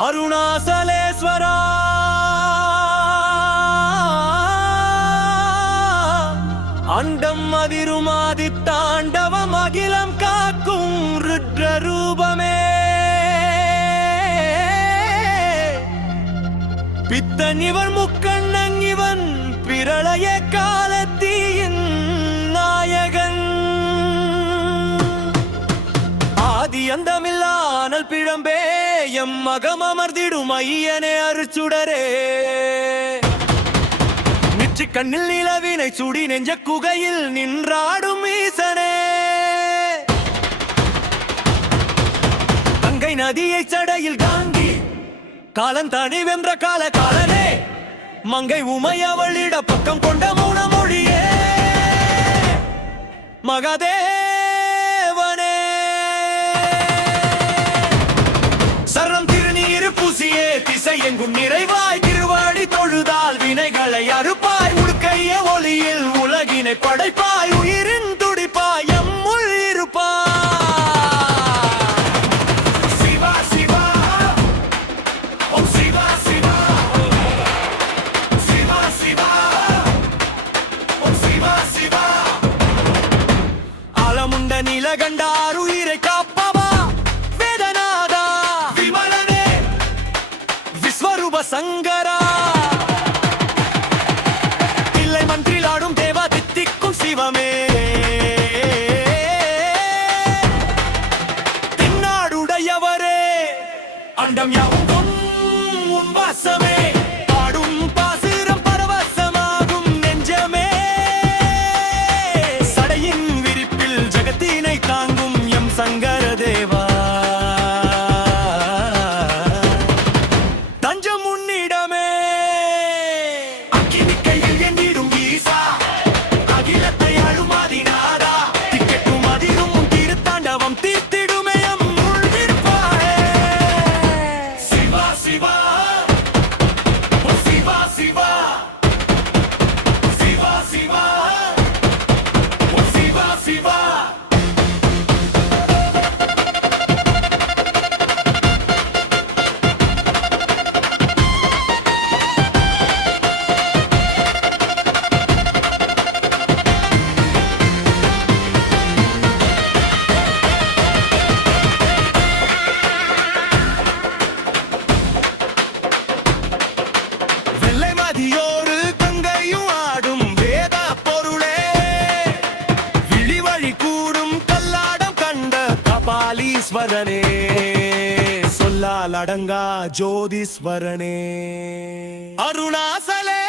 அருணாசலேஸ்வரா. அண்டம் அதிருமாதித்தாண்டவம் அகிலம் காக்கும் ருத்ரரூபமே. பித்தன் இவன் முக்கண்ணன் இவன் பிரளய காலத்தீயின் நாயகன். ஆதி அந்தமில்லா அந்தமில்லானல் பிழம்பே எம் மகம் அமர்ந்திடும் ஐயனே அருச்சுடரே. நிச்சு கண்ணில் நிலவினை சுடி நெஞ்ச குகையில் நின்றாடும் ஈசனே. கங்கை நதியை சடையில் காந்தி காலந்தானி வென்ற கால காலனே. மங்கை உமை அவளிட பக்கம் கொண்ட மூண மொழியே மகதேவனே எங்கும் நிறைவாய் திருவாடி தொழுதால் வினைகளை அறுப்பாய். உடுக்கைய ஒளியில் உலகினை படைப்பாய். உயிரின் துடிப்பாய் எம்முள் இருப்பாய். சிவா சிவா. ஓம் சிவா சிவா. சிவா சிவா. ஓம் சிவா சிவா. அலமுண்ட அண்டம் யாவும் உன் வாசமே. கபாலீஸ்வரனே சொல்லால் அடங்கா ஜோதீஸ்வரனே. அருணாசலே.